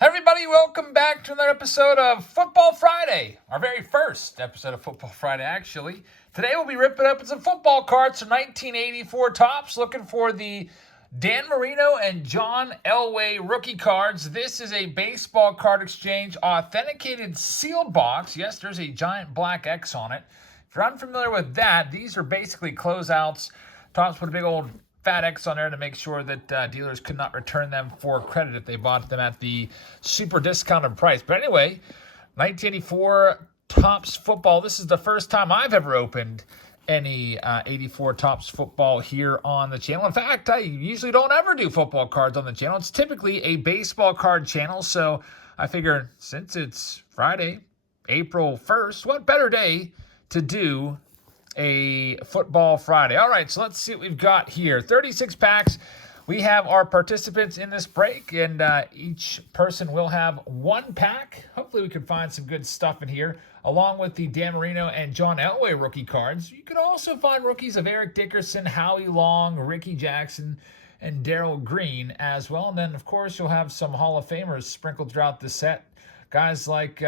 Everybody, welcome back to another episode of Football Friday. Our very first episode of Football Friday, actually. Today we'll be ripping up some football cards from 1984 Topps, looking for the Dan Marino and John Elway rookie cards. This is a baseball card exchange authenticated sealed box. Yes, there's a giant black X on it. If you're unfamiliar with that, these are basically closeouts. Topps put a big old fat X on there to make sure that dealers could not return them for credit if they bought them at the super discounted price. But anyway, 1984 Topps football. This is the first time I've ever opened any 84 Topps football here on the channel. In fact, I usually don't ever do football cards on the channel. It's typically a baseball card channel. So I figure since it's Friday, April 1st, what better day to do a Football Friday. All right, so let's see what we've got here. 36 packs. We have our participants in this break, and each person will have one pack. Hopefully we can find some good stuff in here, along with the Dan Marino and John Elway rookie cards. You can also find rookies of Eric Dickerson, Howie Long, Ricky Jackson, and Darryl Green as well. And then, of course, you'll have some Hall of Famers sprinkled throughout the set. Guys like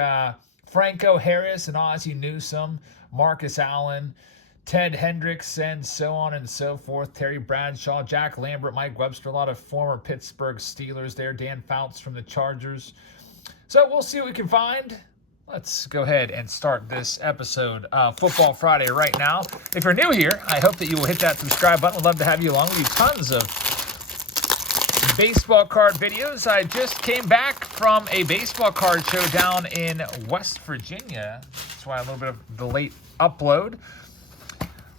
Franco Harris and Ozzie Newsome, Marcus Allen, Ted Hendricks, and so on and so forth. Terry Bradshaw, Jack Lambert, Mike Webster, a lot of former Pittsburgh Steelers there. Dan Fouts from the Chargers. So we'll see what we can find. Let's go ahead and start this episode of Football Friday right now. If you're new here, I hope that you will hit that subscribe button. I'd love to have you along. We do tons of baseball card videos. I just came back from a baseball card show down in West Virginia. That's why a little bit of the late upload.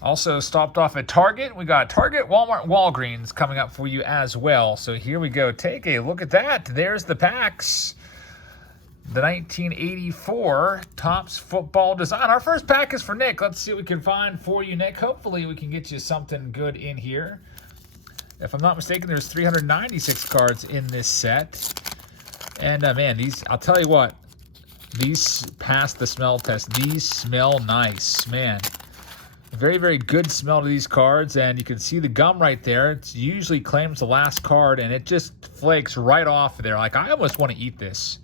Also stopped off at Target. We got Target, Walmart, and Walgreens coming up for you as well. So here we go. Take a look at that. There's the packs. The 1984 Topps football design. Our first pack is for Nick. Let's see what we can find for you, Nick. Hopefully we can get you something good in here. If I'm not mistaken, there's 396 cards in this set. And man, these, I'll tell you what, these passed the smell test. These smell nice, man. Very, very good smell to these cards, and you can see the gum right there. It usually claims the last card, and it just flakes right off of there. Like, I almost want to eat this.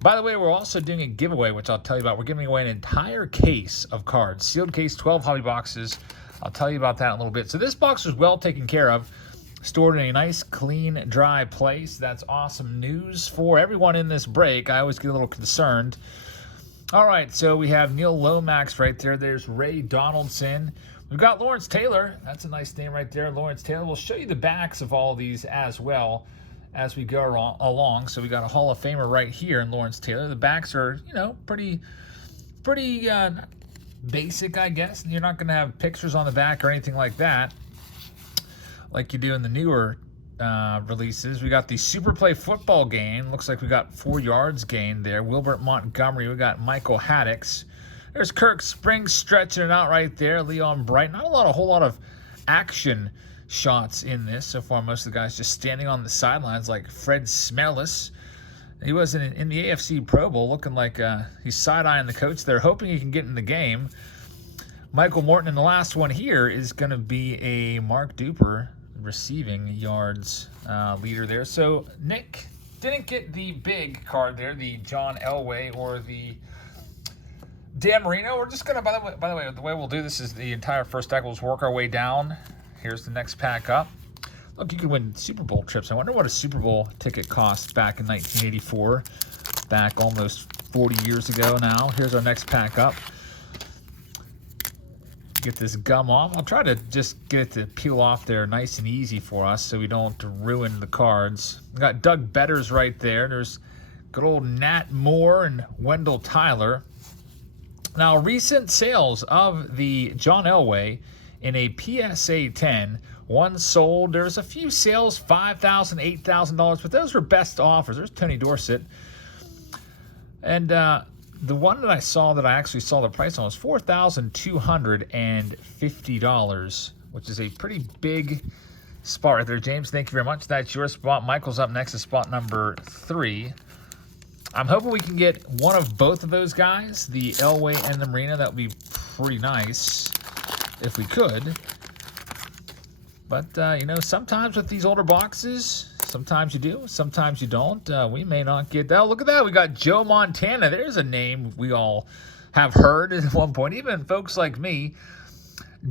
By the way, we're also doing a giveaway, which I'll tell you about. We're giving away an entire case of cards. Sealed case, 12 hobby boxes. I'll tell you about that in a little bit. So this box was well taken care of, stored in a nice, clean, dry place. That's awesome news for everyone in this break. I always get a little concerned. All right, so we have Neil Lomax right there. There's Ray Donaldson. We've got Lawrence Taylor. That's a nice name right there, Lawrence Taylor. We'll show you the backs of all of these as well as we go along. So we got a Hall of Famer right here in Lawrence Taylor. The backs are, you know, pretty basic, I guess. You're not going to have pictures on the back or anything like that, like you do in the newer releases. We got the Super Play football game. Looks like we got 4 yards gained there. Wilbert Montgomery. We got Michael Haddix. There's Kirk Springs stretching it out right there. Leon Bright. Not a whole lot of action shots in this so far. Most of the guys just standing on the sidelines like Fred Smellis. He was in the AFC Pro Bowl, looking like he's side-eyeing the coach there, hoping he can get in the game. Michael Morton in the last one here is going to be a Mark Duper receiving yards leader there. So Nick didn't get the big card there, the John Elway or the Dan Marino. We're just gonna, by the way, the way we'll do this is the entire first deck. We'll just work our way down. Here's the next pack up. Look, you can win Super Bowl trips. I wonder what a Super Bowl ticket cost back in 1984, back almost 40 years ago now. Here's our next pack up. Get this gum off. I'll try to just get it to peel off there nice and easy for us so we don't ruin the cards. We got Doug Betters right there. There's good old Nat Moore and Wendell Tyler. Now, recent sales of the John Elway in a PSA 10, one sold. There's a few sales, $5,000, $8,000, but those were best offers. There's Tony Dorsett. And the one that I saw that I actually saw the price on was $4,250, which is a pretty big spot right there. James, thank you very much. That's your spot. Michael's up next to spot number 3. I'm hoping we can get one of both of those guys, the Elway and the Marino. That would be pretty nice if we could. But, you know, sometimes with these older boxes, Sometimes you do, sometimes you don't. We may not get that. Oh, look at that. We got Joe Montana. There's a name we all have heard at one point, even folks like me.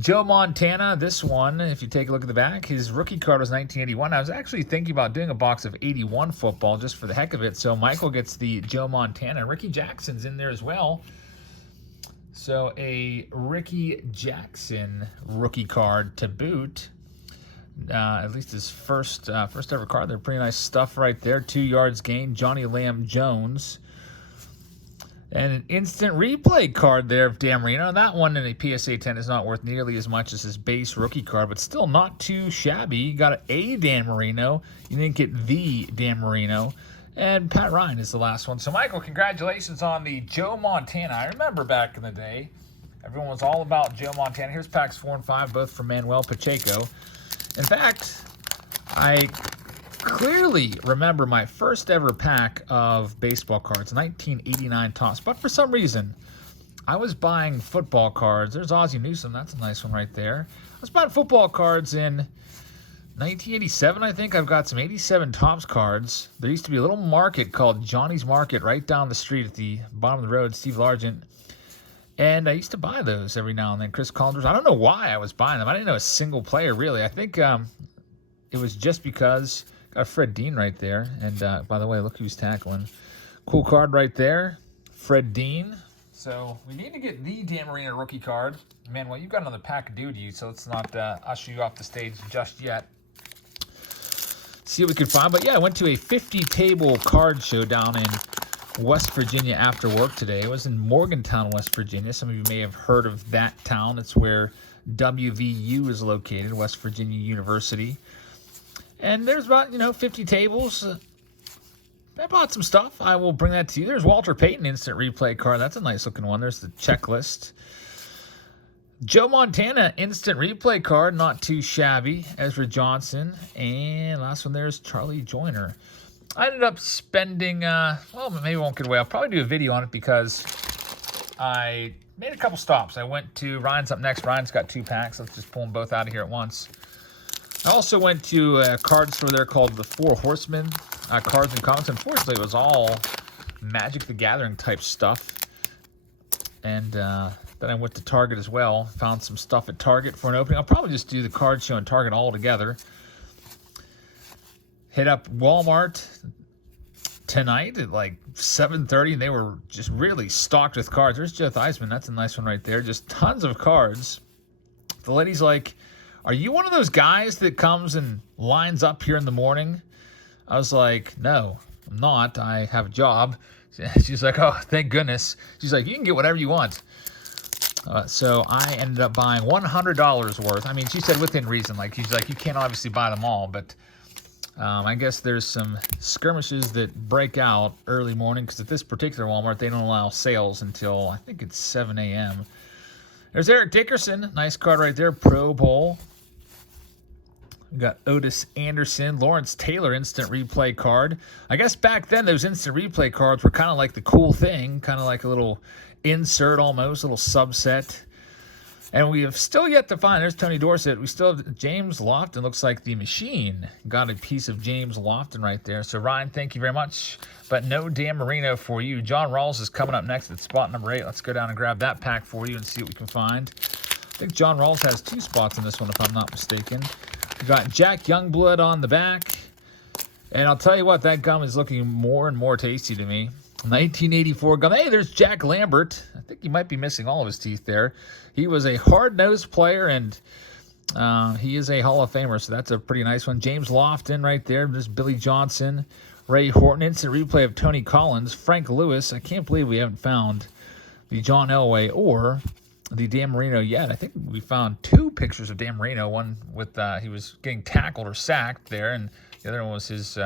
Joe Montana, this one, if you take a look at the back, his rookie card was 1981. I was actually thinking about doing a box of 81 football just for the heck of it. So Michael gets the Joe Montana. Ricky Jackson's in there as well. So a Ricky Jackson rookie card to boot. At least his first ever card. They're pretty nice stuff right there. 2 yards gain, Johnny Lamb Jones. And an instant replay card there of Dan Marino. That one in a PSA 10 is not worth nearly as much as his base rookie card, but still not too shabby. You got a Dan Marino. You didn't get the Dan Marino. And Pat Ryan is the last one. So, Michael, congratulations on the Joe Montana. I remember back in the day, everyone was all about Joe Montana. Here's packs 4 and 5, both from Manuel Pacheco. In fact, I clearly remember my first ever pack of baseball cards, 1989 Topps. But for some reason, I was buying football cards. There's Ozzie Newsome. That's a nice one right there. I was buying football cards in 1987, I think. I've got some 87 Topps cards. There used to be a little market called Johnny's Market right down the street at the bottom of the road, Steve Largent. And I used to buy those every now and then. Chris Collins. I don't know why I was buying them. I didn't know a single player, really. I think it was just because... Got Fred Dean right there. And by the way, look who's tackling. Cool card right there. Fred Dean. So we need to get the Dan Marino rookie card. Man, well, you've got another pack due to you, so let's not usher you off the stage just yet. See what we can find. But yeah, I went to a 50-table card show down in West Virginia after work today. It was in Morgantown, West Virginia. Some of you may have heard of that town. It's where WVU is located, West Virginia University. And there's about, 50 tables. I bought some stuff. I will bring that to you. There's Walter Payton instant replay card. That's a nice looking one. There's the checklist. Joe Montana instant replay card. Not too shabby. Ezra Johnson. And last one there's Charlie Joyner. I ended up spending, well, maybe it won't get away. I'll probably do a video on it because I made a couple stops. I went to, Ryan's up next. Ryan's got 2 packs. Let's just pull them both out of here at once. I also went to a card store there called the Four Horsemen Cards and Comics. Unfortunately, it was all Magic the Gathering type stuff. And then I went to Target as well. Found some stuff at Target for an opening. I'll probably just do the card show and Target all together. Hit up Walmart tonight at like 7:30. And they were just really stocked with cards. There's Jeff Eisman. That's a nice one right there. Just tons of cards. The lady's like, "Are you one of those guys that comes and lines up here in the morning?" I was like, "No, I'm not. I have a job." She's like, "Oh, thank goodness." She's like, "You can get whatever you want." So I ended up buying $100 worth. I mean, she said within reason. Like, she's like, "You can't obviously buy them all," but I guess there's some skirmishes that break out early morning because at this particular Walmart, they don't allow sales until, I think it's 7 a.m. There's Eric Dickerson. Nice card right there. Pro Bowl. We got Otis Anderson. Lawrence Taylor instant replay card. I guess back then those instant replay cards were kind of like the cool thing. Kind of like a little insert almost. A little subset. And we have still yet to find. There's Tony Dorsett. We still have James Lofton. Looks like the machine got a piece of James Lofton right there. So, Ryan, thank you very much. But no Dan Marino for you. John Rawls is coming up next at spot number 8. Let's go down and grab that pack for you and see what we can find. I think John Rawls has 2 spots in this one, if I'm not mistaken. We got Jack Youngblood on the back. And I'll tell you what, that gum is looking more and more tasty to me. 1984 gum. Hey, there's Jack Lambert. I think he might be missing all of his teeth there. He was a hard-nosed player, and he is a Hall of Famer, so that's a pretty nice one. James Lofton right there. There's Billy Johnson. Ray Horton. Instant replay of Tony Collins. Frank Lewis. I can't believe we haven't found the John Elway or the Dan Marino yet. I think we found 2 pictures of Dan Marino. One with he was getting tackled or sacked there, and the other one was his...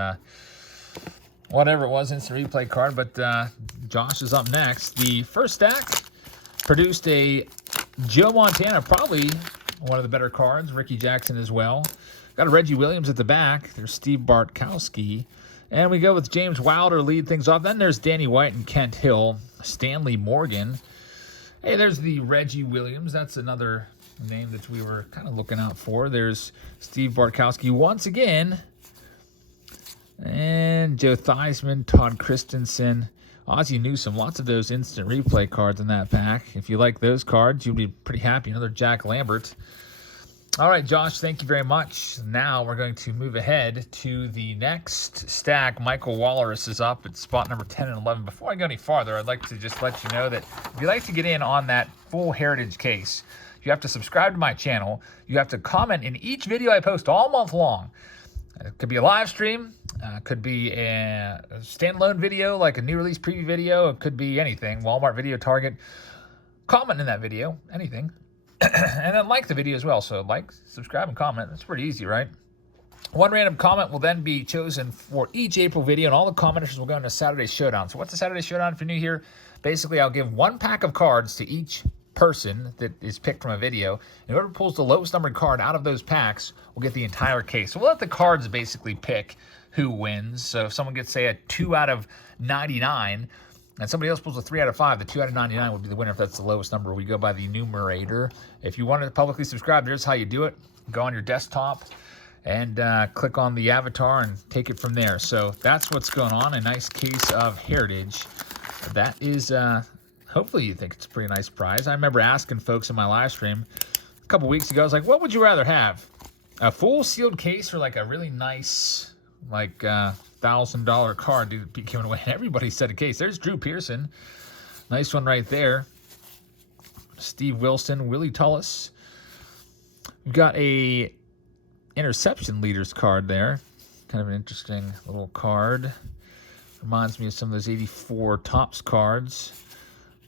whatever it was, instant replay card. But Josh is up next. The first stack produced a Joe Montana, probably one of the better cards. Ricky Jackson as well. Got a Reggie Williams at the back. There's Steve Bartkowski. And we go with James Wilder lead things off. Then there's Danny White and Kent Hill. Stanley Morgan. Hey, there's the Reggie Williams. That's another name that we were kind of looking out for. There's Steve Bartkowski once again. And Joe Theismann, Todd Christensen, Ozzie Newsome. Lots of those instant replay cards in that pack. If you like those cards, you'll be pretty happy. Another Jack Lambert. All right, Josh, thank you very much. Now we're going to move ahead to the next stack. Michael Walrus is up at spot number 10 and 11. Before I go any farther, I'd like to just let you know that if you'd like to get in on that full Heritage case, you have to subscribe to my channel. You have to comment in each video I post all month long. It could be a live stream. Could be a standalone video, like a new release preview video. It could be anything. Walmart video, Target. Comment in that video, anything. And then like the video as well. So like, subscribe, and comment. That's pretty easy, right? One random comment will then be chosen for each April video, and all the commenters will go into Saturday Showdown. So what's the Saturday Showdown if you're new here? Basically, I'll give one pack of cards to each person that is picked from a video. And whoever pulls the lowest numbered card out of those packs will get the entire case. So we'll let the cards basically pick who wins. So if someone gets, say, a 2 out of 99, and somebody else pulls a 3 out of 5, the 2 out of 99 would be the winner if that's the lowest number. We go by the numerator. If you want to publicly subscribe, here's how you do it. Go on your desktop and click on the avatar and take it from there. So that's what's going on. A nice case of Heritage. That is, hopefully you think it's a pretty nice prize. I remember asking folks in my live stream a couple weeks ago, I was like, what would you rather have? A full sealed case or like a really nice, like, $1,000 card to be given away? And everybody said a case. There's Drew Pearson. Nice one right there. Steve Wilson, Willie Tullis. We've got a interception leaders card there. Kind of an interesting little card. Reminds me of some of those 84 Topps cards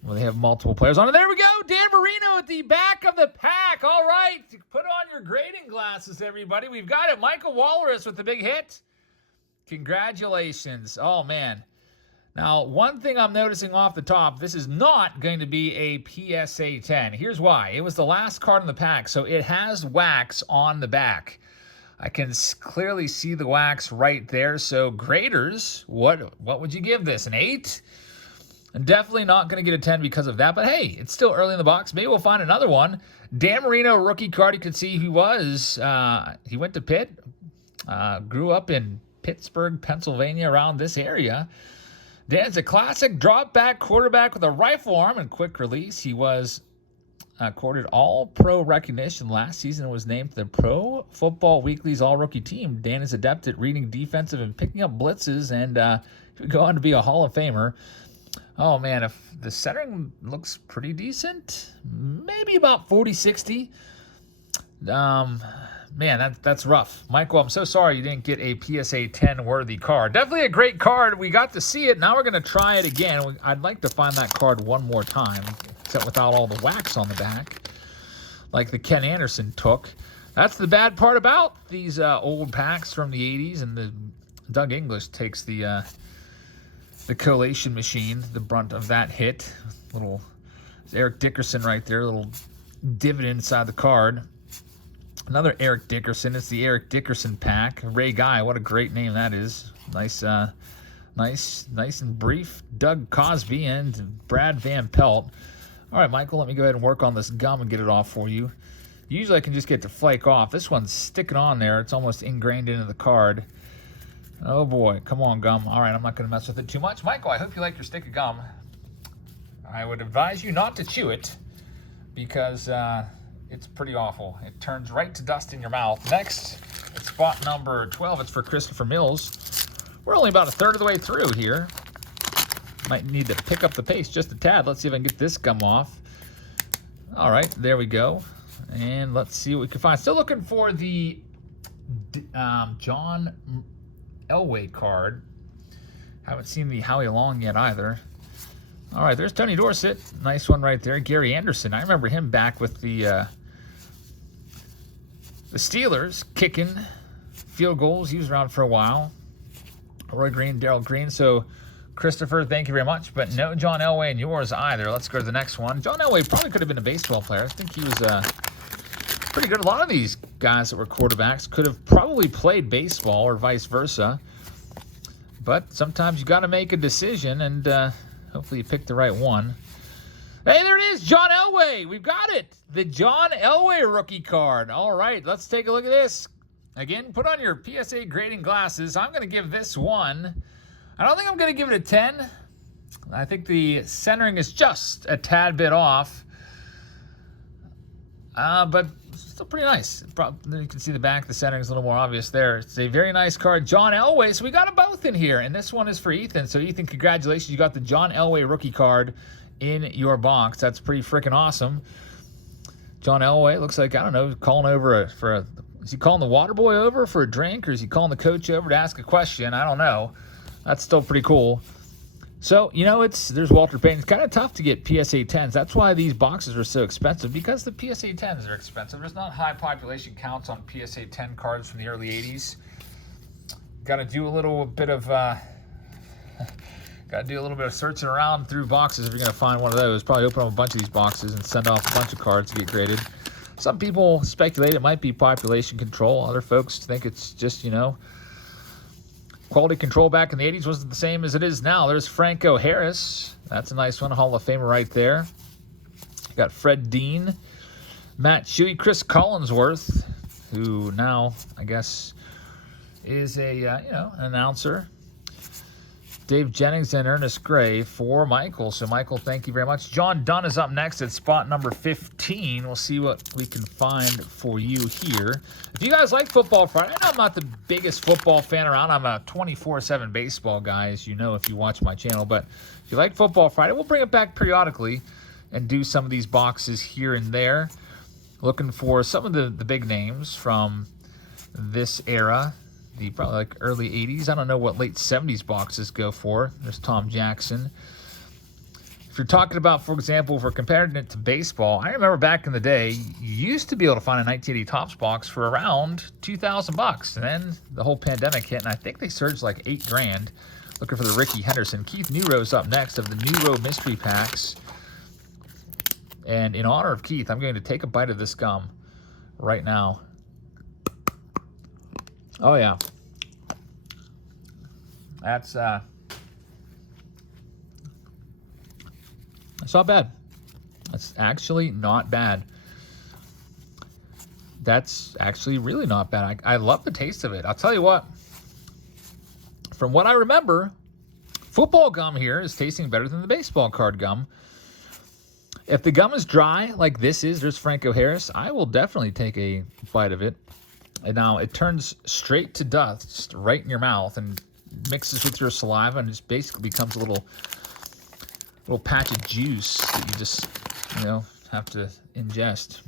where they have multiple players on it. There we go. Dan Marino at the back of the pack. All right. Put on your grading glasses, everybody. We've got it. Michael Walrus with the big hit. Congratulations. Oh, man. Now, one thing I'm noticing off the top, this is not going to be a PSA 10. Here's why. It was the last card in the pack, so it has wax on the back. I can clearly see the wax right there. So, graders, what would you give this? An 8? I'm definitely not going to get a 10 because of that, but hey, it's still early in the box. Maybe we'll find another one. Dan Marino, rookie card. You can see he was. He went to Pitt, grew up in Pittsburgh, Pennsylvania, around this area. Dan's a classic drop-back quarterback with a rifle arm and quick release. He was accorded all-pro recognition last season and was named to the Pro Football Weekly's all-rookie team. Dan is adept at reading defensive and picking up blitzes, and could go on to be a Hall of Famer. Oh, man, if the centering looks pretty decent, maybe about 40-60. Man, that's rough. Michael, I'm so sorry you didn't get a PSA 10 worthy card. Definitely a great card. We got to see it. Now we're going to try it again. I'd like to find that card one more time, except without all the wax on the back, like the Ken Anderson took. That's the bad part about these old packs from the 80s, and the Doug English takes the collation machine, the brunt of that hit. Little Eric Dickerson right there, little divot inside the card. Another Eric Dickerson. It's the Eric Dickerson pack. Ray Guy, what a great name that is. Nice and brief. Doug Cosby and Brad Van Pelt. All right, Michael, let me go ahead and work on this gum and get it off for you. Usually I can just get to flake off. This one's sticking on there. It's almost ingrained into the card. Oh, boy. Come on, gum. All right, I'm not going to mess with it too much. Michael, I hope you like your stick of gum. I would advise you not to chew it because it's pretty awful. It turns right to dust in your mouth. Next, it's spot number 12. It's for Christopher Mills. We're only about a third of the way through here. Might need to pick up the pace just a tad. Let's see if I can get this gum off. All right, there we go. And let's see what we can find. Still looking for the John Elway card. Haven't seen the Howie Long yet either. All right, there's Tony Dorsett. Nice one right there. Gary Anderson. I remember him back with the Steelers kicking field goals. He was around for a while. Roy Green, Darryl Green. So, Christopher, thank you very much. But no John Elway in yours either. Let's go to the next one. John Elway probably could have been a baseball player. I think he was pretty good. A lot of these guys that were quarterbacks could have probably played baseball or vice versa. But sometimes you got to make a decision, and hopefully you pick the right one. Hey, there it is, John Elway. We've got it. The John Elway rookie card. All right, let's take a look at this. Again, put on your PSA grading glasses. I'm going to give this one, I don't think I'm going to give it a 10. I think the centering is just a tad bit off. But still pretty nice. You can see the back. The centering is a little more obvious there. It's a very nice card. John Elway. So we got them both in here. And this one is for Ethan. So Ethan, congratulations. You got the John Elway rookie card in your box. That's pretty freaking awesome. John Elway looks like, I don't know, calling over is he calling the water boy over for a drink, or is he calling the coach over to ask a question? I don't know. That's still pretty cool. So, you know, there's Walter Payton. It's kind of tough to get PSA 10s. That's why these boxes are so expensive, because the PSA 10s are expensive. There's not high population counts on PSA 10 cards from the early 80s. Got to do a little bit of searching around through boxes if you're going to find one of those. Probably open up a bunch of these boxes and send off a bunch of cards to get graded. Some people speculate it might be population control. Other folks think it's just, you know, quality control back in the 80s wasn't the same as it is now. There's Franco Harris. That's a nice one. Hall of Famer right there. You got Fred Dean, Matt Shuey, Chris Collinsworth, who now, I guess, is a, an announcer. Dave Jennings and Ernest Gray for Michael. So, Michael, thank you very much. John Dunn is up next at spot number 15. We'll see what we can find for you here. If you guys like Football Friday, I know I'm not the biggest football fan around. I'm a 24/7 baseball guy, as you know if you watch my channel. But if you like Football Friday, we'll bring it back periodically and do some of these boxes here and there. Looking for some of the big names from this era. The probably like early 80s. I don't know what late 70s boxes go for. There's Tom Jackson. If you're talking about, for example, if we're comparing it to baseball, I remember back in the day, you used to be able to find a 1980 Topps box for around $2,000. And then the whole pandemic hit, and I think they surged like $8,000. Looking for the Ricky Henderson. Keith Newrow's up next of the Newrow mystery packs. And in honor of Keith, I'm going to take a bite of this gum right now. Oh, yeah. That's not bad. That's actually not bad. That's actually really not bad. I love the taste of it. I'll tell you what. From what I remember, football gum here is tasting better than the baseball card gum. If the gum is dry like this is, there's Franco Harris, I will definitely take a bite of it. And now it turns straight to dust right in your mouth and mixes with your saliva and just basically becomes a little patch of juice that you just, have to ingest.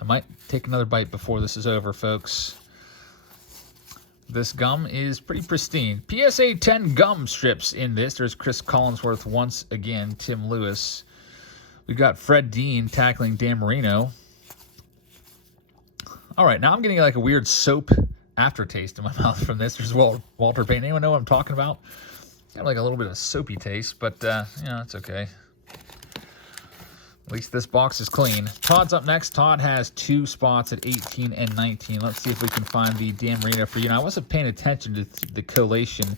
I might take another bite before this is over, folks. This gum is pretty pristine. PSA 10 gum strips in this. There's Chris Collinsworth once again, Tim Lewis. We got Fred Dean tackling Dan Marino. All right, now I'm getting like a weird soap aftertaste in my mouth from this. There's Walter Payton. Anyone know what I'm talking about? Got like a little bit of soapy taste, but it's okay. At least this box is clean. Todd's up next. Todd has 2 spots at 18 and 19. Let's see if we can find the Dan Marino for you. Now, I wasn't paying attention to the collation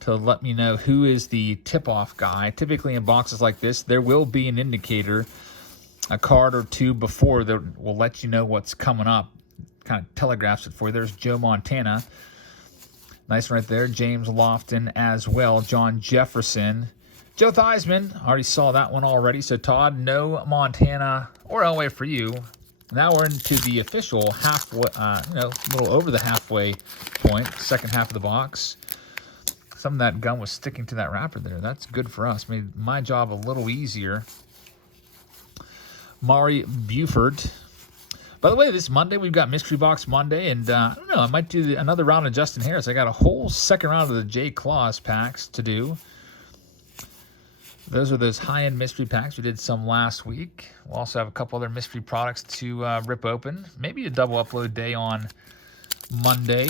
to let me know who is the tip-off guy. Typically in boxes like this, there will be an indicator, a card or two before that will let you know what's coming up. Kind of telegraphs it for you. There's Joe Montana. Nice right there. James Lofton as well. John Jefferson. Joe Theismann. Already saw that one already. So, Todd, no Montana or Elway for you. Now we're into the official halfway, a little over the halfway point. Second half of the box. Some of that gum was sticking to that wrapper there. That's good for us. Made my job a little easier. Mari Buford. By the way, this Monday, we've got Mystery Box Monday, and I don't know, I might do another round of Justin Harris. I got a whole second round of the J. Claus packs to do. Those are those high-end mystery packs. We did some last week. We'll also have a couple other mystery products to rip open. Maybe a double upload day on Monday.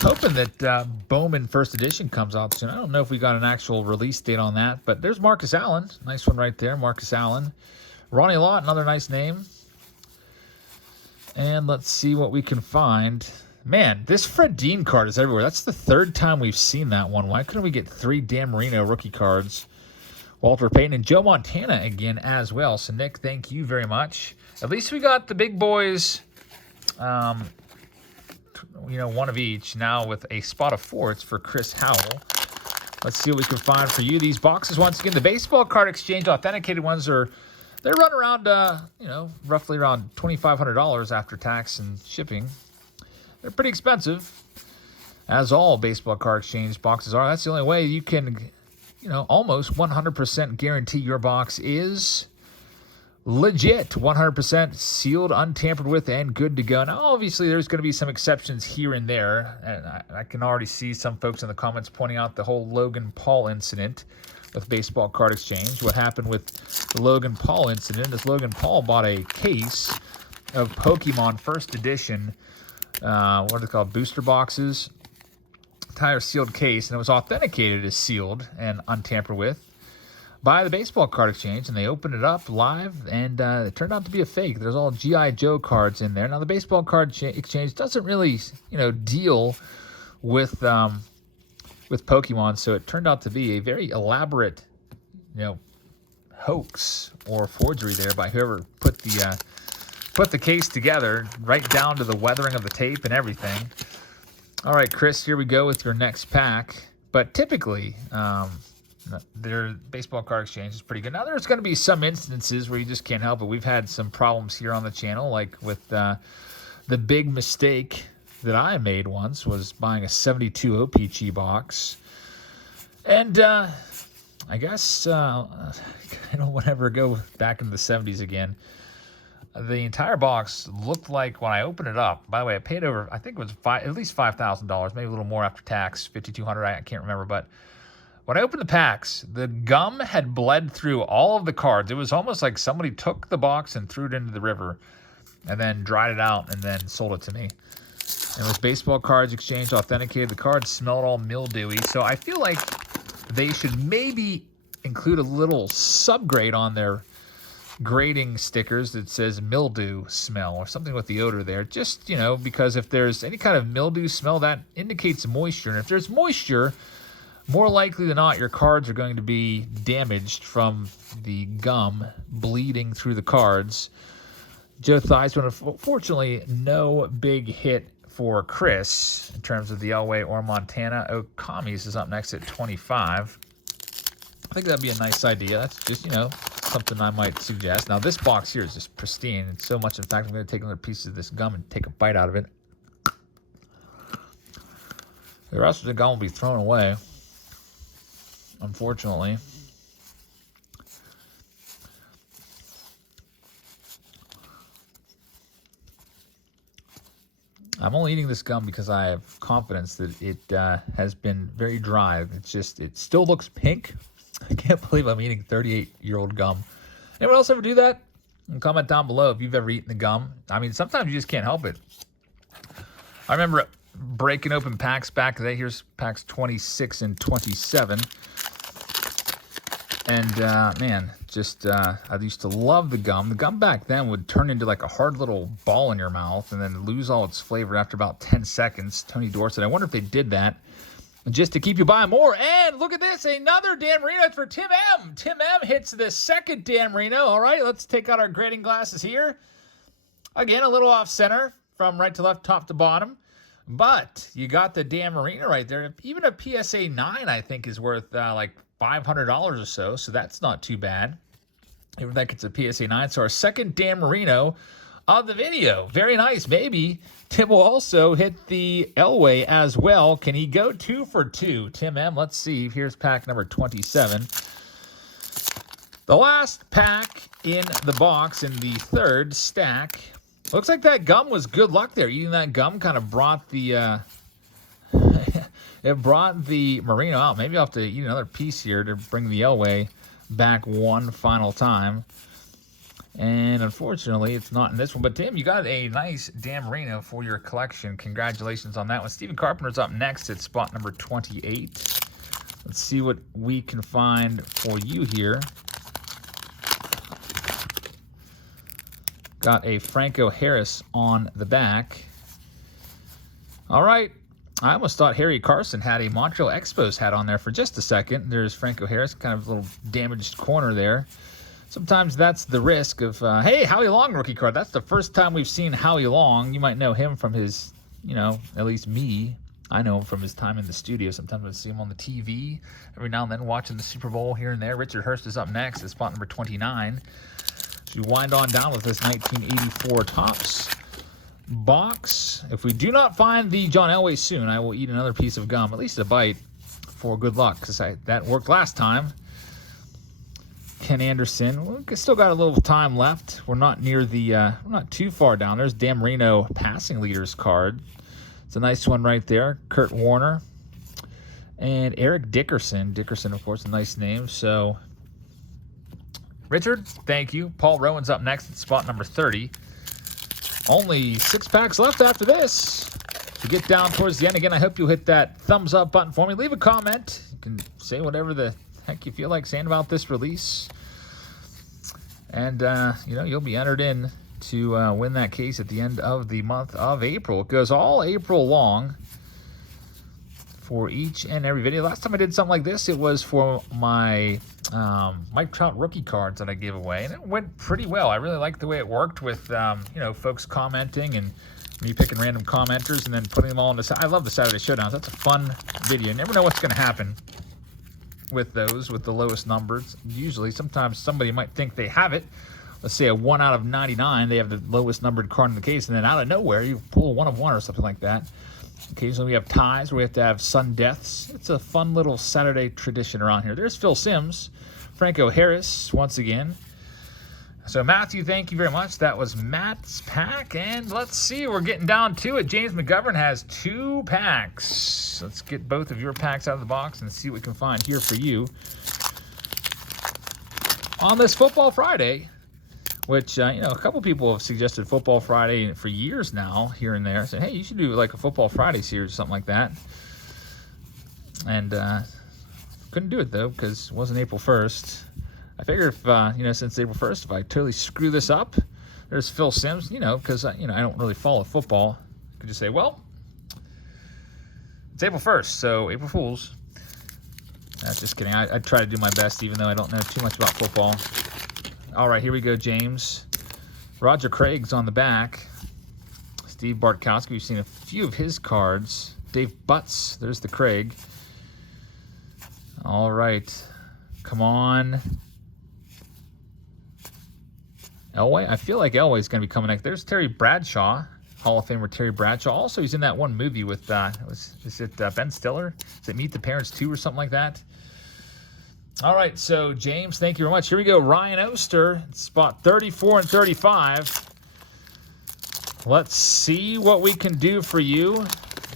Hoping that Bowman First Edition comes out soon. I don't know if we got an actual release date on that, but there's Marcus Allen. Nice one right there, Marcus Allen. Ronnie Lott, another nice name. And let's see what we can find. Man, this Fred Dean card is everywhere. That's the 3rd time we've seen that one. Why couldn't we get 3 Dan Marino rookie cards? Walter Payton, and Joe Montana again as well. So, Nick, thank you very much. At least we got the big boys, one of each. Now with a spot of 4, it's for Chris Howell. Let's see what we can find for you. These boxes, once again, the baseball card exchange authenticated ones they're running around, roughly around $2,500 after tax and shipping. They're pretty expensive, as all baseball card exchange boxes are. That's the only way you can, almost 100% guarantee your box is legit, 100% sealed, untampered with, and good to go. Now, obviously, there's going to be some exceptions here and there, and I can already see some folks in the comments pointing out the whole Logan Paul incident with baseball card exchange. What happened with the Logan Paul incident is Logan Paul bought a case of Pokemon First Edition, what are they called, booster boxes, entire sealed case, and it was authenticated as sealed and untampered with by the baseball card exchange, and they opened it up live, and it turned out to be a fake. There's all G.I. Joe cards in there. Now, the baseball card exchange doesn't really, deal with Pokemon, so it turned out to be a very elaborate, hoax or forgery there by whoever put the case together, right down to the weathering of the tape and everything. All right, Chris, here we go with your next pack. But typically, their baseball card exchange is pretty good. Now, there's going to be some instances where you just can't help it. We've had some problems here on the channel, like with the big mistake that I made once was buying a 72 OPG box. And I guess I don't want to ever go back into the 70s again. The entire box looked like, when I opened it up, by the way, I paid over, I think it was at least $5,000, maybe a little more after tax, $5,200, I can't remember. But when I opened the packs, the gum had bled through all of the cards. It was almost like somebody took the box and threw it into the river and then dried it out and then sold it to me. And with baseball cards exchange authenticated, the cards smelled all mildewy. So I feel like they should maybe include a little subgrade on their grading stickers that says mildew smell or something with the odor there. Just, because if there's any kind of mildew smell, that indicates moisture. And if there's moisture, more likely than not, your cards are going to be damaged from the gum bleeding through the cards. Joe Theismann, unfortunately, no big hit for Chris in terms of the Elway or Montana. Okami's is up next at 25. I think that'd be a nice idea. That's just, something I might suggest. Now, this box here is just pristine. It's so much, in fact, I'm going to take another piece of this gum and take a bite out of it. The rest of the gum will be thrown away, unfortunately. I'm only eating this gum because I have confidence that it has been very dry. It still looks pink. I can't believe I'm eating 38-year-old gum. Anyone else ever do that? Comment down below if you've ever eaten the gum. I mean, sometimes you just can't help it. I remember breaking open packs back then. Here's packs 26 and 27. And, man, I used to love the gum. The gum back then would turn into like a hard little ball in your mouth and then lose all its flavor after about 10 seconds. Tony Dorsett, I wonder if they did that just to keep you buying more. And look at this, another Dan Marino for Tim M. Tim M hits the second Dan Marino. All right, let's take out our grading glasses here. Again, a little off center from right to left, top to bottom. But you got the Dan Marino right there. Even a PSA 9, I think, is worth like $500 or so. So that's not too bad. Even that gets a PSA 9. So our second Dan Marino of the video. Very nice. Maybe Tim will also hit the Elway as well. Can he go 2 for 2? Tim M, let's see. Here's pack number 27. The last pack in the box in the third stack. Looks like that gum was good luck there. Eating that gum kind of brought the it brought the Marino out. Maybe I'll have to eat another piece here to bring the Elway back one final time. And unfortunately, it's not in this one. But Tim, you got a nice Dan Marino for your collection. Congratulations on that one. Stephen Carpenter's up next at spot number 28. Let's see what we can find for you here. Got a Franco Harris on the back. All right. I almost thought Harry Carson had a Montreal Expos hat on there for just a second. There's Franco Harris, kind of a little damaged corner there. Sometimes that's the risk of, hey, Howie Long rookie card. That's the first time we've seen Howie Long. You might know him from his, at least me. I know him from his time in the studio. Sometimes I see him on the TV every now and then watching the Super Bowl here and there. Richard Hurst is up next at spot number 29. So we wind on down with this 1984 Topps box. If we do not find the John Elway soon, I will eat another piece of gum, at least a bite, for good luck, because that worked last time. Ken Anderson, we still got a little time left. We're not near the, we're not too far down. There's Dan Marino passing leaders card. It's a nice one right there. Kurt Warner and Eric Dickerson. Dickerson, of course, a nice name. So, Richard, thank you. Paul Rowan's up next at spot number 30. Only 6 packs left after this. To get down towards the end, again, I hope you'll hit that thumbs up button for me. Leave a comment. You can say whatever the heck you feel like saying about this release. And, you'll be entered in to win that case at the end of the month of April. It goes all April long for each and every video. Last time I did something like this, it was for my Mike Trout rookie cards that I gave away, and it went pretty well. I really liked the way it worked with, folks commenting and me picking random commenters and then putting them all on the. I love the Saturday Showdowns. That's a fun video. You never know what's going to happen with those, with the lowest numbers. Usually, sometimes somebody might think they have it. Let's say a 1 out of 99, they have the lowest numbered card in the case, and then out of nowhere, you pull a 1 of 1 or something like that. Occasionally, we have ties where we have to have sudden deaths. It's a fun little Saturday tradition around here. There's Phil Simms, Franco Harris once again. So, Matthew, thank you very much. That was Matt's pack, and let's see. We're getting down to it. James McGovern has 2 packs. Let's get both of your packs out of the box and see what we can find here for you on this Football Friday, which, a couple people have suggested Football Friday for years now, here and there. Saying, hey, you should do like a Football Friday series or something like that. And couldn't do it, though, because it wasn't April 1st. I figure if, since April 1st, if I totally screw this up, there's Phil Simms, because, I don't really follow football. I could just say, well, it's April 1st, so April Fools. That's just kidding. I try to do my best, even though I don't know too much about football. All right, here we go, James. Roger Craig's on the back. Steve Bartkowski, we've seen a few of his cards. Dave Butts, there's the Craig. All right, come on. Elway, I feel like Elway's going to be coming next. There's Terry Bradshaw, Hall of Famer Terry Bradshaw. Also, he's in that one movie with, is it Ben Stiller? Is it Meet the Parents 2 or something like that? All right, so James, thank you very much. Here we go, Ryan Oster, spot 34 and 35. Let's see what we can do for you.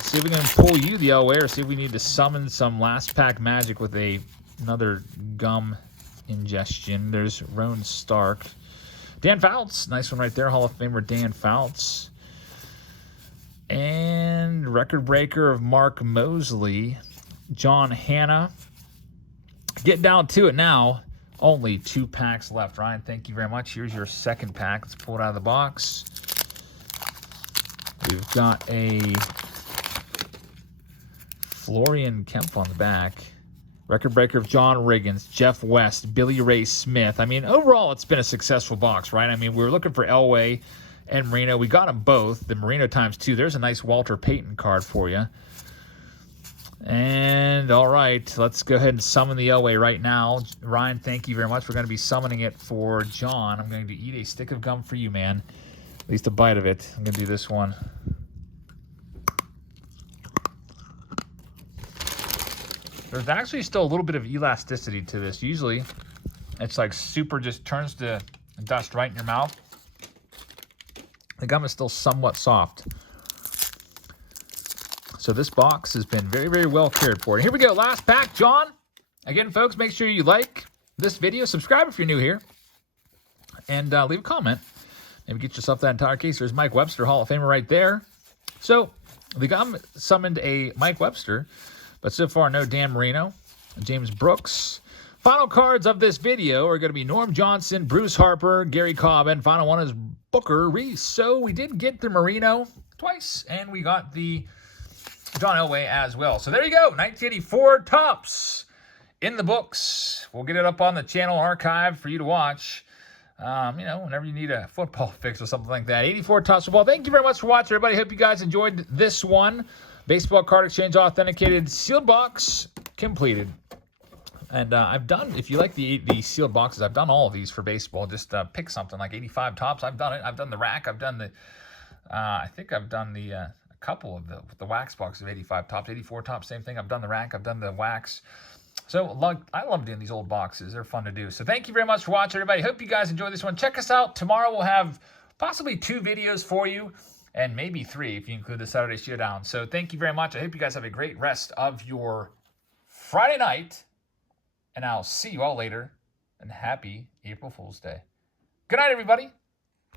See if we can pull you the Elway, or see if we need to summon some last pack magic with another gum ingestion. There's Roan Stark. Dan Fouts, nice one right there, Hall of Famer Dan Fouts. And record breaker of Mark Mosley, John Hanna. Get down to it now. Only 2 packs left. Ryan, thank you very much. Here's your second pack. Let's pull it out of the box. We've got a Florian Kemp on the back. Record breaker of John Riggins, Jeff West, Billy Ray Smith. I mean, overall, it's been a successful box, right? I mean, we were looking for Elway and Marino. We got them both. The Marino ×2. There's a nice Walter Payton card for you. And, all right, let's go ahead and summon the Elway right now. Ryan, thank you very much. We're going to be summoning it for John. I'm going to eat a stick of gum for you, man. At least a bite of it. I'm going to do this one. There's actually still a little bit of elasticity to this. Usually, it's like super just turns to dust right in your mouth. The gum is still somewhat soft. So this box has been very, very well cared for. Here we go, last pack, John. Again, folks, make sure you like this video. Subscribe if you're new here. And leave a comment. Maybe get yourself that entire case. There's Mike Webster, Hall of Famer right there. So the gum summoned a Mike Webster. But so far, no Dan Marino, James Brooks. Final cards of this video are going to be Norm Johnson, Bruce Harper, Gary Cobb, and final one is Booker Reese. So we did get the Marino twice, and we got the John Elway as well. So there you go, 1984 Topps in the books. We'll get it up on the channel archive for you to watch. Whenever you need a football fix or something like that. 84 Topps Football. Thank you very much for watching, everybody. Hope you guys enjoyed this one. Baseball Card Exchange authenticated sealed box completed. And I've done, if you like the sealed boxes, I've done all of these for baseball. Just pick something like 85 Topps. I've done it. I've done the rack. I've done the, I think I've done the, a couple of the wax boxes of 85 Topps. 84 Topps, same thing. I've done the rack. I've done the wax. So I love doing these old boxes. They're fun to do. So thank you very much for watching, everybody. Hope you guys enjoyed this one. Check us out. Tomorrow we'll have possibly 2 videos for you, and maybe 3 if you include the Saturday Showdown. So thank you very much. I hope you guys have a great rest of your Friday night, and I'll see you all later, and happy April Fool's Day. Good night, everybody.